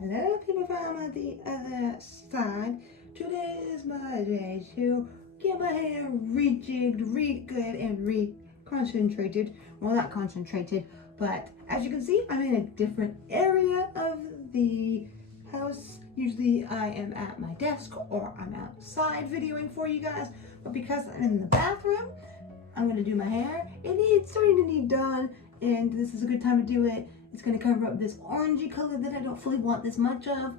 Hello people from the other side. Today is my day to get my hair rejigged, re-good, and re-concentrated. Well, not concentrated, but as you can see, I'm in a different area of the house. Usually I am at my desk or I'm outside videoing for you guys, but because I'm in the bathroom, I'm gonna do my hair. It's starting to need done, and this is a good time to do it. It's gonna cover up this orangey color that I don't fully want this much of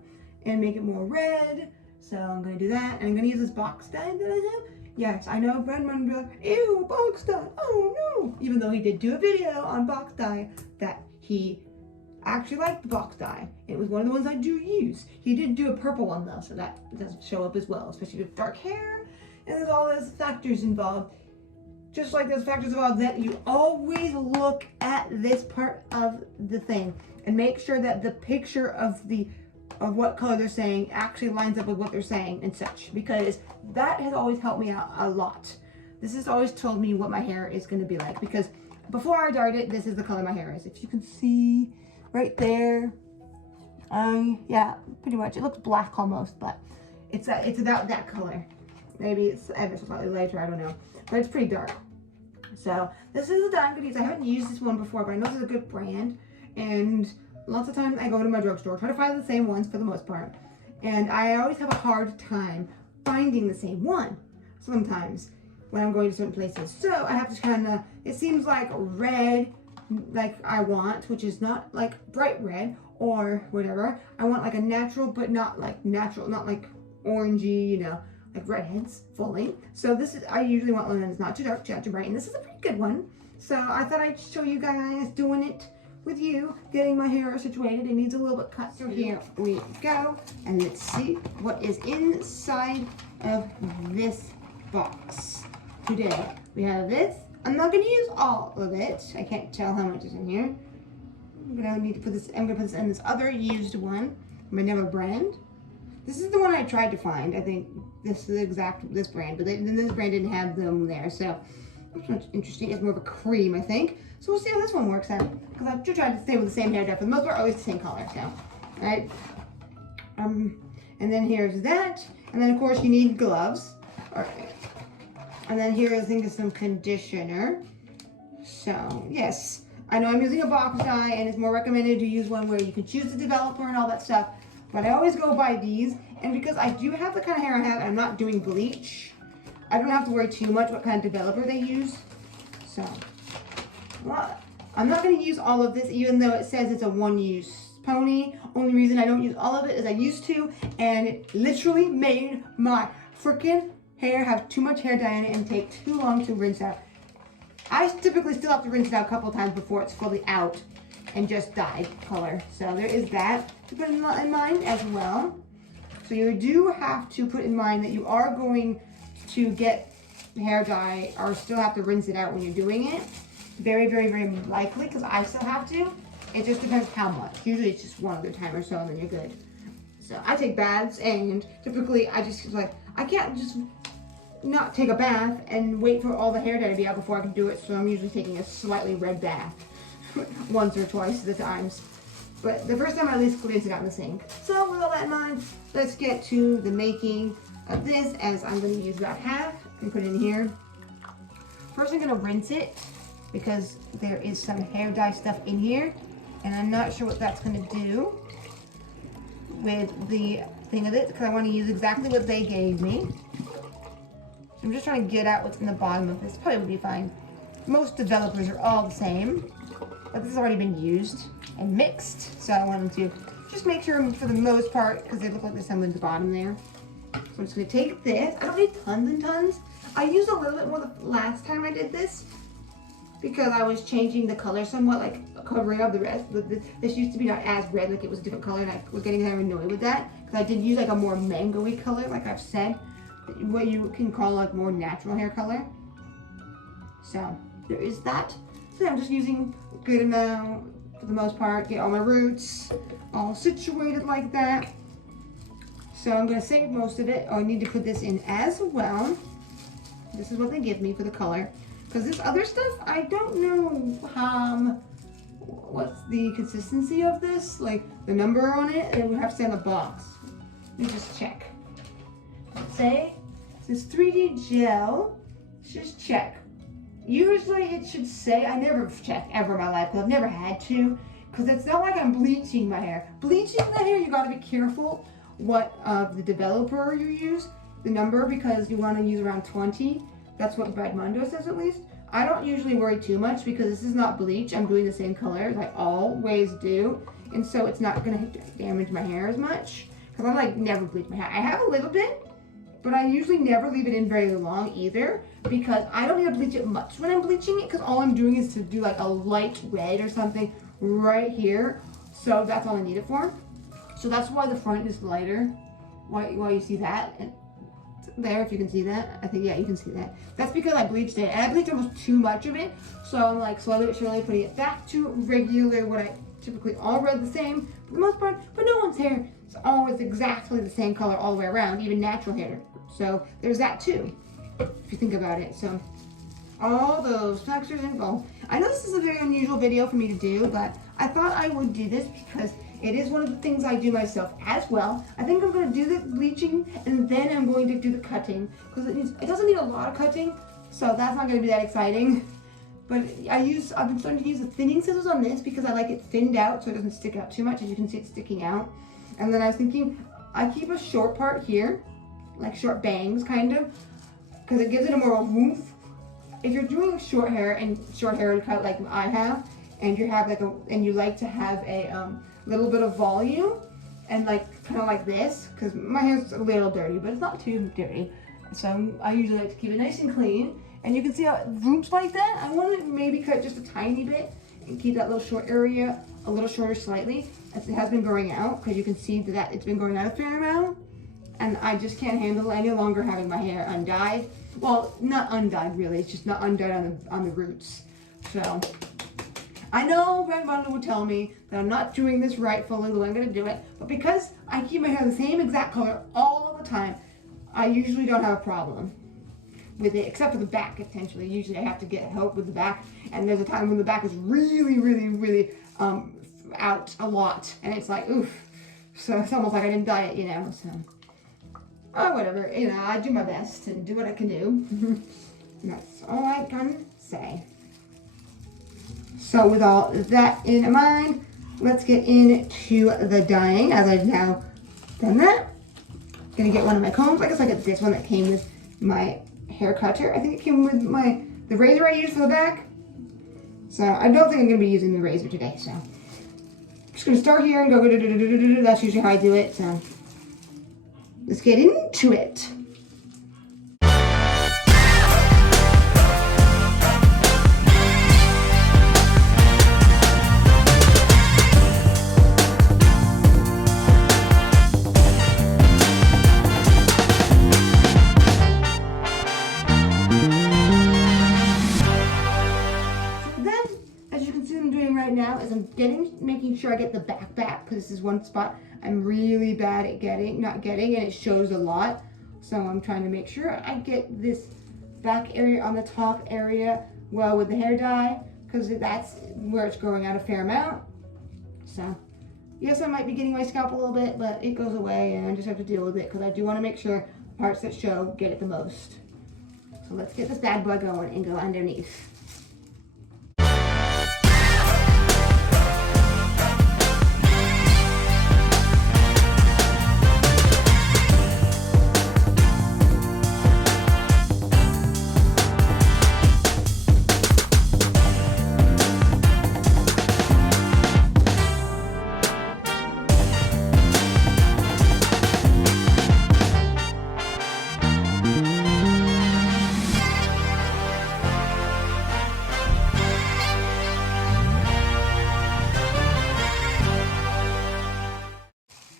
and make it more red. So I'm gonna do that, and I'm gonna use this box dye that I have. Yes, I know Brad might be like, ew, box dye, oh no. Even though he did do a video on box dye that he actually liked the box dye. It was one of the ones I do use. He did do a purple one though, so that doesn't show up as well, especially with dark hair. And there's all those factors involved. Just like those factors involved, that you always look at this part of the thing and make sure that the picture of what color they're saying actually lines up with what they're saying and such, because that has always helped me out a lot. This has always told me what my hair is going to be like, because before I dyed it, this is the color my hair is. If you can see right there, yeah, pretty much. It looks black almost, but it's about that color. Maybe it's ever so slightly lighter, I don't know. But it's pretty dark. So this is the dye I'm going to use. I haven't used this one before, but I know this is a good brand. And lots of times I go to my drugstore, try to find the same ones for the most part. And I always have a hard time finding the same one sometimes when I'm going to certain places. So I have to kind of, it seems like red, like I want, which is not like bright red or whatever. I want like a natural, but not like natural, not like orangey, you know, like redheads fully. So this is, I usually want one that's not too dark, not too bright, and this is a pretty good one. So I thought I'd show you guys doing it with you, getting my hair situated. It needs a little bit cut. So here we go, and let's see what is inside of this box. Today we have this. I'm not going to use all of it. I can't tell how much is in here. I'm gonna need to put this. I'm gonna put this in this other used one, Manila brand. This is the one I tried to find. I think this is this brand, but this brand didn't have them there. So this one's interesting. It's more of a cream, I think. So we'll see how this one works out, because I do try to stay with the same hair dye for the most part, always the same color. So, right. And then here's that, and then of course you need gloves. All right. And then here I think is some conditioner. So yes, I know I'm using a box dye, and it's more recommended to use one where you can choose the developer and all that stuff. But I always go by these, and because I do have the kind of hair I have, and I'm not doing bleach, I don't have to worry too much what kind of developer they use. So, well, I'm not going to use all of this, even though it says it's a one-use pony. Only reason I don't use all of it is I used to, and it literally made my freaking hair have too much hair dye in it and take too long to rinse out. I typically still have to rinse it out a couple times before it's fully out and just dyed color. So there is that to put in mind as well. So you do have to put in mind that you are going to get hair dye or still have to rinse it out when you're doing it. Very, very, very likely, because I still have to. It just depends how much. Usually it's just one other time or so, and then you're good. So I take baths, and typically I just like, I can't just not take a bath and wait for all the hair dye to be out before I can do it. So I'm usually taking a slightly red bath once or twice the times. But the first time I at least cleans it out in the sink. So with all that in mind, let's get to the making of this, as I'm going to use about half and put it in here. First I'm going to rinse it, because there is some hair dye stuff in here, and I'm not sure what that's going to do with the thing of it, because I want to use exactly what they gave me. So I'm just trying to get out what's in the bottom of this. Probably would be fine. Most developers are all the same, but this has already been used and mixed, so I wanted to just make sure for the most part, because they look like there's some at the bottom there. So I'm just going to take this. I don't need tons and tons. I used a little bit more the last time I did this, because I was changing the color somewhat, like covering up the rest. This used to be not as red, like it was a different color, and I was getting kind of annoyed with that, because I did use like a more mango-y color, like I've said, what you can call like more natural hair color. So there is that. So I'm just using a good amount for the most part, get all my roots all situated like that. So I'm going to save most of it. Oh, I need to put this in as well. This is what they give me for the color, because this other stuff I don't know what's the consistency of this, like the number on it, and we have to say on the box. Let me just check. Say, it says 3D gel. Let's just check. Usually it should say, I never check ever in my life, because I've never had to, because it's not like I'm bleaching my hair. Bleaching the hair, you gotta be careful what the developer you use, the number, because you want to use around 20. That's what Bragmundo says at least. I don't usually worry too much because this is not bleach. I'm doing the same color as I always do. And so it's not gonna damage my hair as much. Because I like never bleach my hair. I have a little bit, but I usually never leave it in very long either, because I don't need to bleach it much when I'm bleaching it, because all I'm doing is to do like a light red or something right here. So that's all I need it for. So that's why the front is lighter. Why you see that? And there, if you can see that. I think, yeah, you can see that. That's because I bleached it, and I bleached almost too much of it. So I'm like slowly but surely putting it back to regular, what I typically all red the same for the most part. But no one's hair is always exactly the same color all the way around, even natural hair. So there's that too, if you think about it. So all those textures involved. I know this is a very unusual video for me to do, but I thought I would do this because it is one of the things I do myself as well. I think I'm going to do the bleaching and then I'm going to do the cutting, because it doesn't need a lot of cutting, so that's not going to be that exciting. But I've been starting to use the thinning scissors on this because I like it thinned out so it doesn't stick out too much. As you can see, it's sticking out. And then I was thinking I keep a short part here, like short bangs kind of, because it gives it a more oomph. If you're doing short hair cut like I have, and you have like and you like to have a little bit of volume, and like kind of like this, because my hair's a little dirty, but it's not too dirty. So I usually like to keep it nice and clean. And you can see how it roots like that. I want to maybe cut just a tiny bit and keep that little short area a little shorter slightly, as it has been growing out, because you can see that it's been growing out a fair amount. And I just can't handle any longer having my hair undyed. Well, not undyed really, it's just not undyed on the roots. So I know Bragmundo would tell me that I'm not doing this right fully the way I'm gonna do it, but because I keep my hair the same exact color all the time, I usually don't have a problem with it, except for the back potentially. Usually I have to get help with the back, and there's a time when the back is really out a lot, and it's like, oof. So it's almost like I didn't dye it, you know, so. Oh, whatever, you know, I do my best and do what I can do. That's all I can say. So with all that in mind, let's get into the dyeing, as I've now done that. Gonna get one of my combs. I guess I get this one that came with my hair cutter. I think it came with the razor I used for the back. So I don't think I'm gonna be using the razor today, so. I'm just gonna start here and go, that's usually how I do it, so. Let's get into it. Making sure I get the back, because this is one spot I'm really bad at not getting, and it shows a lot. So I'm trying to make sure I get this back area on the top area well with the hair dye, because that's where it's growing out a fair amount. So yes, I might be getting my scalp a little bit, but it goes away and I just have to deal with it, because I do want to make sure parts that show get it the most. So let's get this bad boy going and go underneath.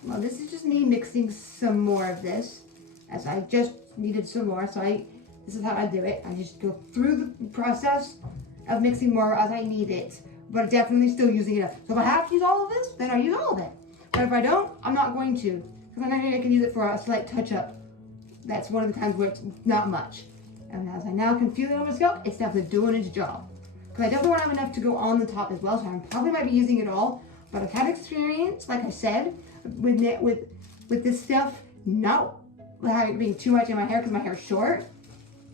Well, this is just me mixing some more of this, as I just needed some more, so this is how I do it. I just go through the process of mixing more as I need it, but definitely still using it up. So if I have to use all of this, then I use all of it. But if I don't, I'm not going to, because then I can use it for a slight touch-up. That's one of the times where it's not much. And as I now can feel it on my scalp, it's definitely doing its job. because I definitely want to have enough to go on the top as well, so I probably might be using it all. But I've had experience, like I said, with this stuff not having being too much in my hair because my hair is short.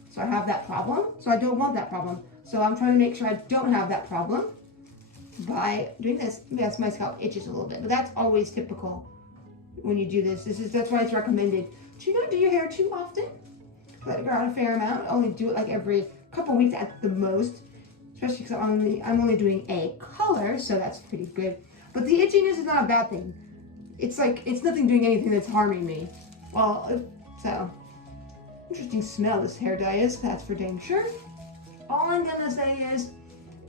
So I have that problem. So I don't want that problem. So I'm trying to make sure I don't have that problem by doing this. Yes, my scalp itches a little bit, but that's always typical when you do this. That's why it's recommended. Do you not do your hair too often? Let it grow out a fair amount. Only do it like every couple weeks at the most, especially because I'm only doing a color, so that's pretty good. But the itchiness is not a bad thing. It's like it's nothing doing anything that's harming me. Well, so interesting smell this hair dye is. That's for dang sure. All I'm gonna say is,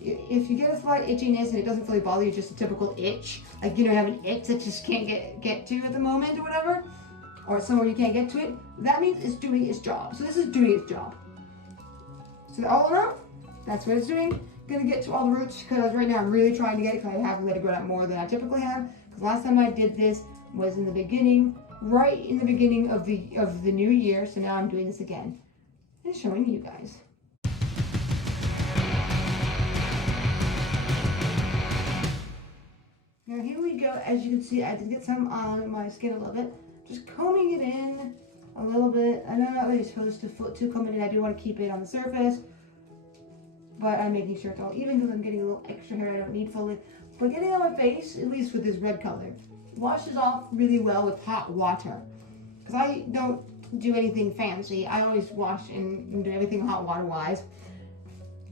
if you get a slight itchiness and it doesn't really bother you, just a typical itch, like you have an itch that just can't get to at the moment or whatever, or somewhere you can't get to it, that means it's doing its job. So this is doing its job. So all in all, that's what it's doing. Gonna get to all the roots because right now I'm really trying to get it because I have let it grow out more than I typically have. Because last time I did this was in the beginning, right in the beginning of the new year. So now I'm doing this again and showing you guys. Now here we go. As you can see, I did get some on my skin a little bit. Just combing it in a little bit. I know I'm not really supposed to comb it in. I do want to keep it on the surface, but I'm making sure it's all even because I'm getting a little extra hair I don't need fully. But getting on my face, at least with this red color, washes off really well with hot water. Because I don't do anything fancy. I always wash and do everything hot water wise.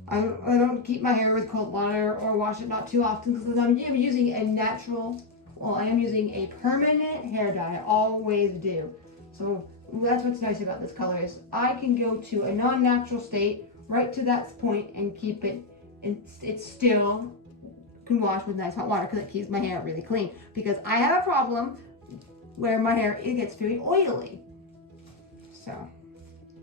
I don't keep my hair with cold water or wash it not too often because I'm using a natural, well, I am using a permanent hair dye. I always do. So that's what's nice about this color is I can go to a non-natural state right to that point and keep it, and it still can wash with nice hot water because it keeps my hair really clean. Because I have a problem where my hair, it gets very oily. So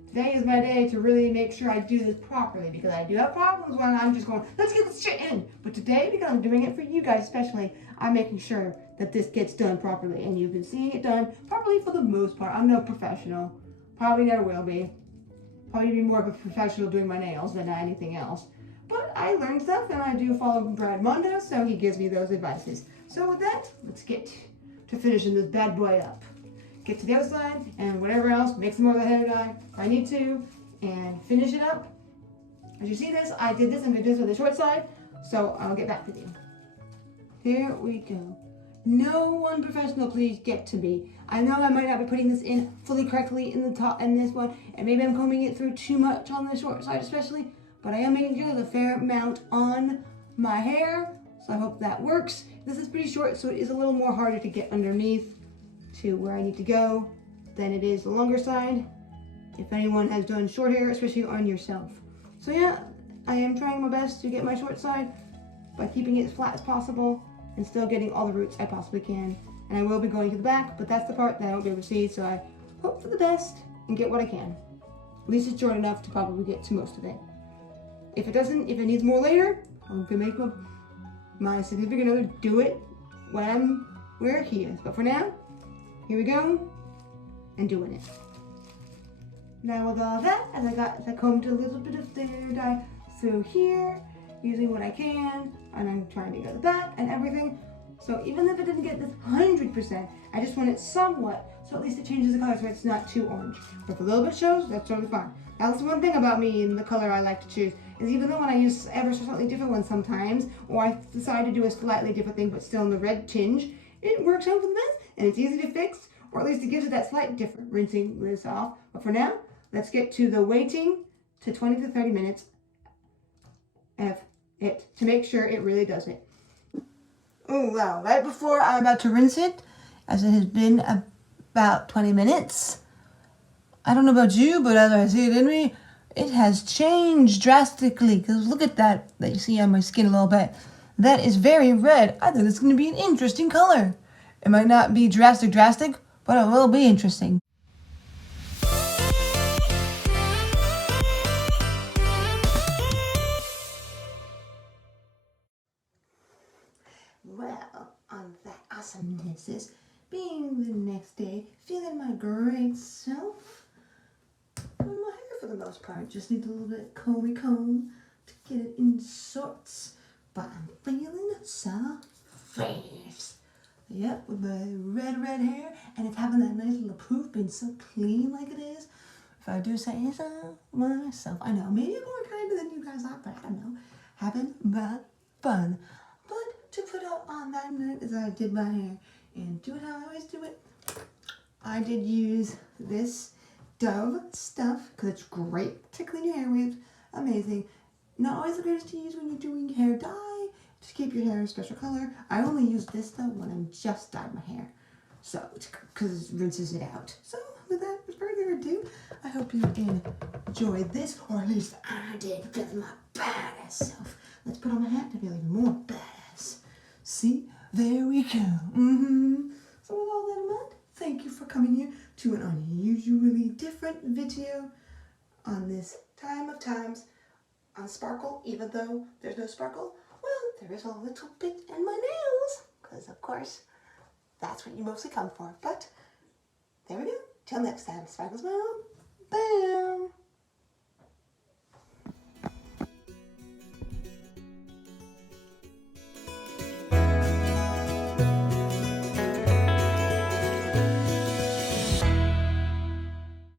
today is my day to really make sure I do this properly because I do have problems when I'm just going, let's get this shit in. But today, because I'm doing it for you guys especially, I'm making sure that this gets done properly. And you've been seeing it done properly for the most part. I'm no professional. Probably never will be. Probably be more of a professional doing my nails than anything else. But I learned stuff and I do follow Brad Mondo, so he gives me those advices. So with that, let's get to finishing this bad boy up. Get to the other side and whatever else, make some more of the hair dye if I need to, and finish it up. As you see this, I did this, I'm gonna do this with the short side, so I'll get back with you. Here we go. No one professional, please get to me. I know I might not be putting this in fully correctly in the top and this one, and maybe I'm combing it through too much on the short side especially, but I am making sure there's a fair amount on my hair, so I hope that works. This is pretty short, so it is a little more harder to get underneath to where I need to go than it is the longer side, if anyone has done short hair, especially on yourself. So yeah, I am trying my best to get my short side by keeping it as flat as possible and still getting all the roots I possibly can. And I will be going to the back, but that's the part that I won't be able to see, so I hope for the best and get what I can. At least it's short enough to probably get to most of it. If it needs more later, I'm gonna make my significant other do it when I'm where he is. But for now, here we go, and doing it. Now with all that, as I combed a little bit of the hair dye through here, using what I can, and I'm trying to get the back and everything. So even if it didn't get this 100%, I just want it somewhat, so at least it changes the color so it's not too orange. But if a little bit shows, that's totally fine. Now that's one thing about me and the color I like to choose, is even though when I use ever so slightly different ones sometimes, or I decide to do a slightly different thing but still in the red tinge, it works out for the best, and it's easy to fix, or at least it gives it that slight difference, rinsing this off. But for now, let's get to the waiting to 20 to 30 minutes of it to make sure it really does it. Oh wow, right before I'm about to rinse it, as it has been about 20 minutes, I don't know about you, but as I see it in me, it has changed drastically. Because look at that you see on my skin a little bit. That is very red. I think it's going to be an interesting color. It might not be drastic, but it will be interesting. Well, on that awesomeness is being the next day, feeling my great self. My hair for the most part just needs a little bit comb to get it in sorts, but I'm feeling so fresh. Yep, with my red hair, and it's having that nice little poof, being so clean like it is. If I do say so myself, I know, maybe I'm more kinder than you guys are, but I don't know. Having my fun. But to put out on that note, as I did my hair and do it how I always do it, I did use this Dove stuff because it's great to clean your hair with. Amazing. Not always the greatest to use when you're doing hair dye to keep your hair a special color. I only use this though when I'm just dyed my hair, so because it rinses it out. So without further ado, I hope you enjoy this, or at least I did, feeling my badass self. Let's put on my hat to feel even more badass. See, there we go. So with all that in mind, thank you for coming here to an unusually different video on this time of times on Sparkle, even though there's no sparkle. Well, there is a little bit in my nails, because of course, that's what you mostly come for. But there we go. Till next time, Sparkle Smile. Bye.